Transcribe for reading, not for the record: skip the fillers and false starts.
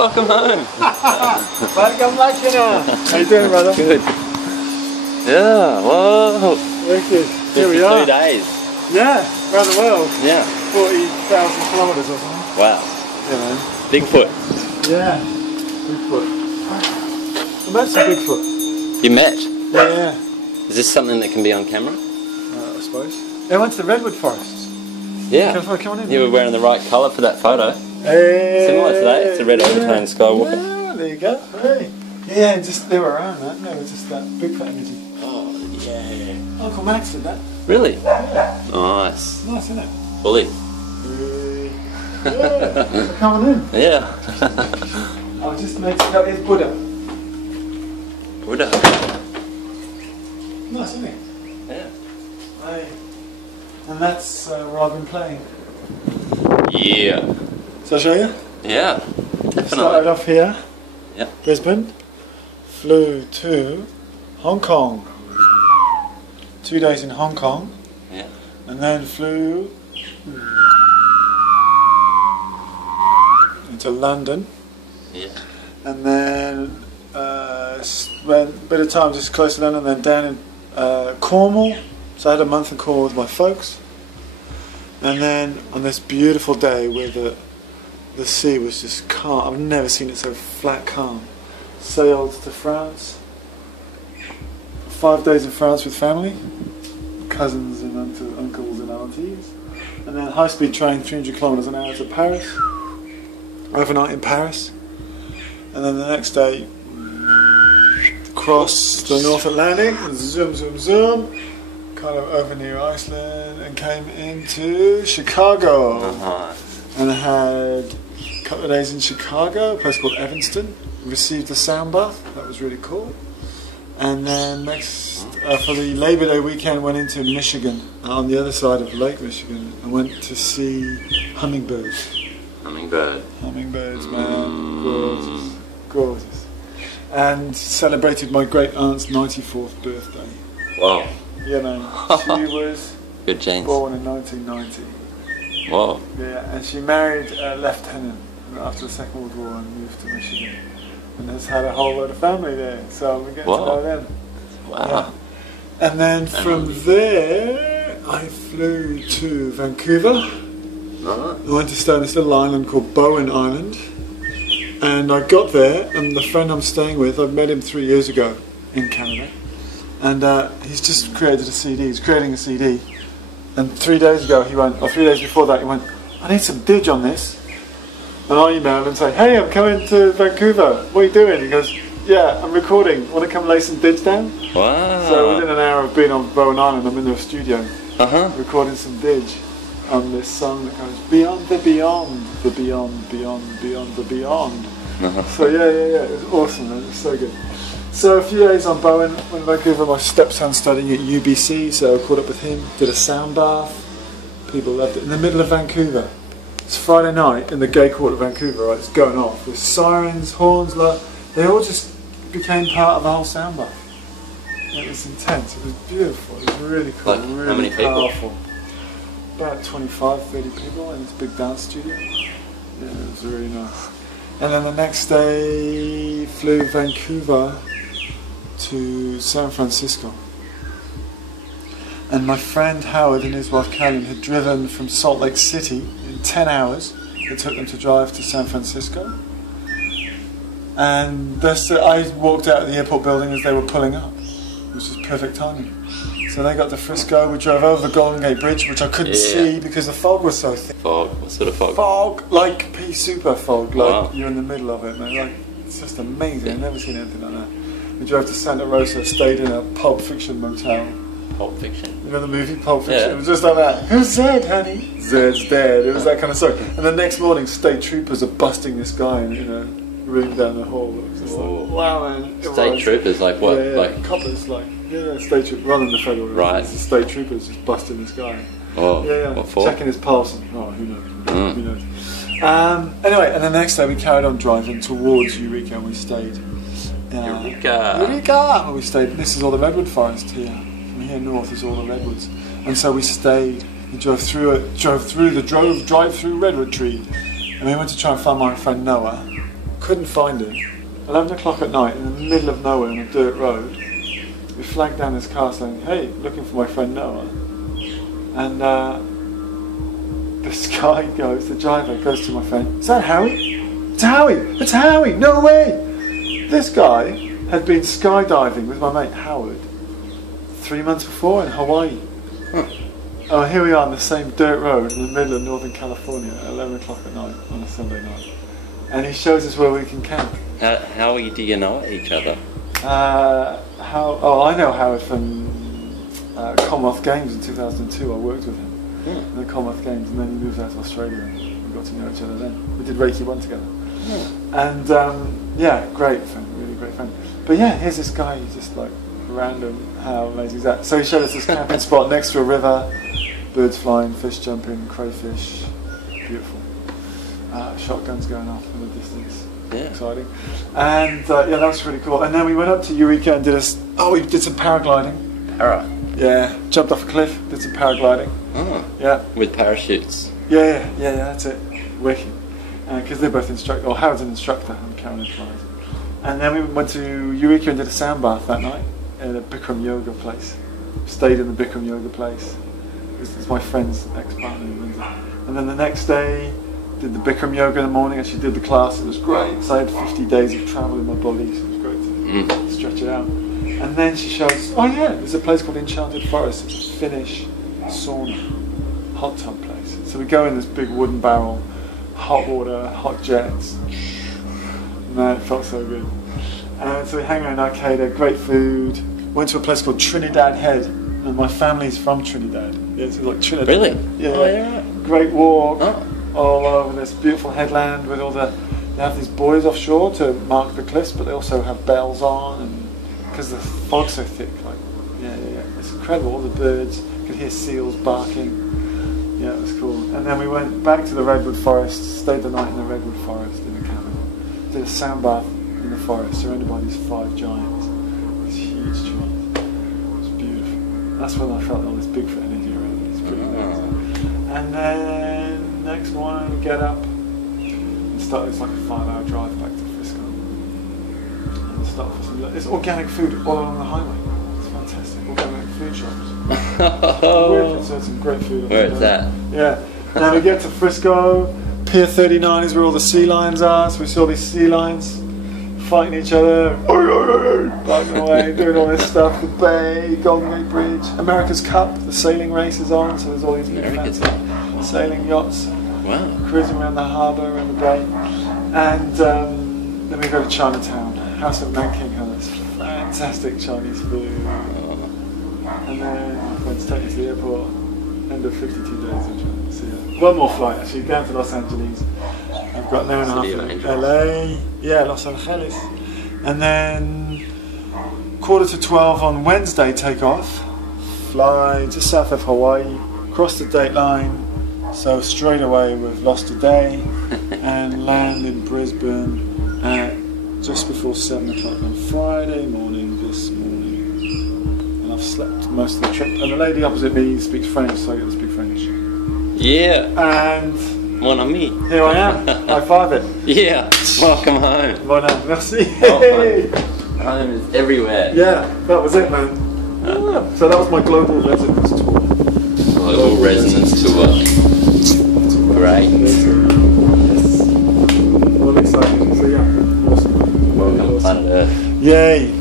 Welcome home. Welcome back, you know. How you doing, brother? Good. Yeah, whoa. Wicked. Here we are. 2 days. Yeah, around the world. Yeah. 40,000 kilometres or something. Wow. Yeah, man. Bigfoot. Yeah. Bigfoot. I met some Bigfoot. You met? Yeah. Is this something that can be on camera? I suppose. I went to the redwood forests. Yeah. Come on in. You were wearing the right colour for that photo. Hey. Similar to that. It's a red overtone Skywalker. Yeah, there you go. Hey. Yeah, just they were around, man. No, it was just that Bigfoot energy. Oh, yeah. Uncle Max did that. Really? Yeah. Nice. Nice, isn't it? Bully. Yeah. We're coming in. Yeah. I'll just make that is Buddha. Buddha. Nice, isn't it? Yeah. Hey. And that's where I've been playing. Yeah. So I'll show you? Yeah. Definitely. Started off here. Yep. Brisbane. Flew to Hong Kong. 2 days in Hong Kong. Yeah. And then flew into London. Yeah. And then spent a bit of time just close to London, and then down in Cornwall. So I had a month in Cornwall with my folks. And then on this beautiful day where the sea was just calm, I've never seen it so flat calm, sailed to France. 5 days in France with family, cousins and uncles and aunties. And then high-speed train 300 kilometers an hour to Paris, overnight in Paris. And then the next day, cross the North Atlantic, zoom, zoom, zoom, kind of over near Iceland, and came into Chicago. And I had a couple of days in Chicago, a place called Evanston. Received a sound bath, that was really cool. And then next, for the Labor Day weekend, went into Michigan, on the other side of Lake Michigan, and went to see hummingbirds. Hummingbirds, man, gorgeous, gorgeous. And celebrated my great aunt's 94th birthday. Wow. Yeah, man. She was Good genes. born in 1990. Wow. Yeah, and she married a lieutenant after the Second World War and moved to Michigan. And has had a whole lot of family there, so we're getting to know them. Wow. Yeah. And then from there, I flew to Vancouver. I went to stay on this little island called Bowen Island. And I got there, and the friend I'm staying with, I met him 3 years ago in Canada. And he's just created a CD, he's creating a CD. And 3 days ago he went, or 3 days before that he went, I need some dig on this. And I emailed him and say, hey, I'm coming to Vancouver, what are you doing? He goes, yeah, I'm recording, want to come lay some digs down? Wow. So within an hour of being on Bowen Island, I'm in the studio, recording some dig on this song that goes, beyond the beyond, the beyond, beyond, beyond the beyond. So yeah, it was awesome, man. It was so good. So a few days on Bowen, in Vancouver, my stepson's studying at UBC, so I caught up with him, did a sound bath, people loved it. In the middle of Vancouver, it's Friday night in the gay quarter of Vancouver, right, it's going off, with sirens, horns, they all just became part of the whole sound bath. It was intense, it was beautiful, it was really cool, like, really how many powerful. About 25, 30 people in this big dance studio. Yeah, it was really nice. And then the next day, flew Vancouver to San Francisco. And my friend Howard and his wife Karen had driven from Salt Lake City in 10 hours. It took them to drive to San Francisco. And I walked out of the airport building as they were pulling up, which was perfect timing. So they got to Frisco, we drove over the Golden Gate Bridge, which I couldn't see because the fog was so thick. Fog? What sort of fog? Fog, like pea super fog, like you're in the middle of it, man. Like, it's just amazing, I've never seen anything like that. We drove to Santa Rosa, stayed in a Pulp Fiction motel. Pulp Fiction? You know the movie Pulp Fiction? Yeah. It was just like that. Who's Zed, honey? Zed's dead. It was that kind of story. And the next morning, state troopers are busting this guy in a room down the hall. It was just like, wow, man. State troopers, like what? Yeah, like coppers, like, state troopers, rather than the federal. Right. It's the state troopers just busting this guy. Oh, yeah. What for? Checking his pulse. And, oh, who knows? Who knows? Anyway, and the next day we carried on driving towards Eureka, and we stayed. Eureka! And we stayed. This is all the redwood forest here. From here north is all the redwoods, and so we stayed. We drove through the drive-through redwood tree, and we went to try and find my friend Noah, couldn't find him. 11 o'clock at night in the middle of nowhere on a dirt road. We flagged down his car saying, "Hey, looking for my friend Noah." And this guy goes, the driver goes to my friend, "Is that Howie? It's Howie! It's Howie! No way!" This guy had been skydiving with my mate Howard 3 months before in Hawaii. Oh, here we are on the same dirt road in the middle of Northern California at 11 o'clock at night on a Sunday night. And he shows us where we can camp. How do you know each other? I know Howard from Commonwealth Games in 2002. I worked with him in the Commonwealth Games, and then he moved out to Australia and we got to know each other then. We did Reiki 1 together. And great friend, really great friend. But yeah, here's this guy, he's just like random, how amazing is that? So he showed us this camping spot next to a river, birds flying, fish jumping, crayfish, beautiful. Shotguns going off in the distance, exciting. And that was really cool. And then we went up to Eureka and we did some paragliding. Yeah, jumped off a cliff, did some paragliding. Oh. Yeah. With parachutes. Yeah, that's it. Wicked. Because they're both instructors. Well, Howard's an instructor and Karen flies. And then we went to Eureka and did a sound bath that night at a Bikram yoga place. Stayed in the Bikram yoga place. This is my friend's ex-partner who runs it. And then the next day, did the Bikram yoga in the morning. Actually did the class. It was great. So I had 50 days of travel in my body. So it was great to stretch it out. And then she shows, there's a place called Enchanted Forest. It's a Finnish sauna, hot tub place. So we go in this big wooden barrel, hot water, hot jets. Man, it felt so good. And so we hang around arcade, great food. Went to a place called Trinidad Head, and my family's from Trinidad. Yeah, it's like Trinidad. Really? Yeah. Oh, yeah. Great walk all over this beautiful headland with all the. They have these buoys offshore to mark the cliffs, but they also have bells on, and because the fog's so thick, it's incredible. All the birds, you could hear seals barking. Yeah, it was cool. And then we went back to the redwood forest, stayed the night in the redwood forest in a cabin. Did a sound bath in the forest, surrounded by these 5 giants, these huge trees. It was beautiful. That's when I felt all this Bigfoot energy around. It's pretty amazing. And then next morning, we get up and start. It's like a 5-hour drive back to Frisco. And start for some. It's organic food all along the highway. It's fantastic. Organic food shops. So it's some great food. Where is that? Yeah. Now we get to Frisco. Pier 39 is where all the sea lions are. So we saw these sea lions fighting each other, barking away, doing all this stuff. The bay, Golden Gate Bridge, America's Cup, the sailing race is on. So there's all these fancy sailing yachts cruising around the harbour, around the bay. And then we go to Chinatown. House of Nanking has fantastic Chinese food. And then my friends take me to the airport. End of 52 days of trying to see it. One more flight actually, down to Los Angeles. I've got an hour and a half to LA. Yeah, Los Angeles. And then 11:45 on Wednesday take off. Fly just south of Hawaii, cross the date line. So straight away we've lost a day and land in Brisbane at just before 7 o'clock on Friday morning this morning. I've slept most of the trip, and the lady opposite me speaks French, so I get to speak French. Yeah. And mon ami. Here I am. High five it. Yeah. Welcome home. Voilà, merci. Home is everywhere. Yeah, that was it, man. So that was my global residence tour. Global residence tour. Great. Yes. Well, exciting. So yeah, awesome. Welcome to planet Earth. Yay.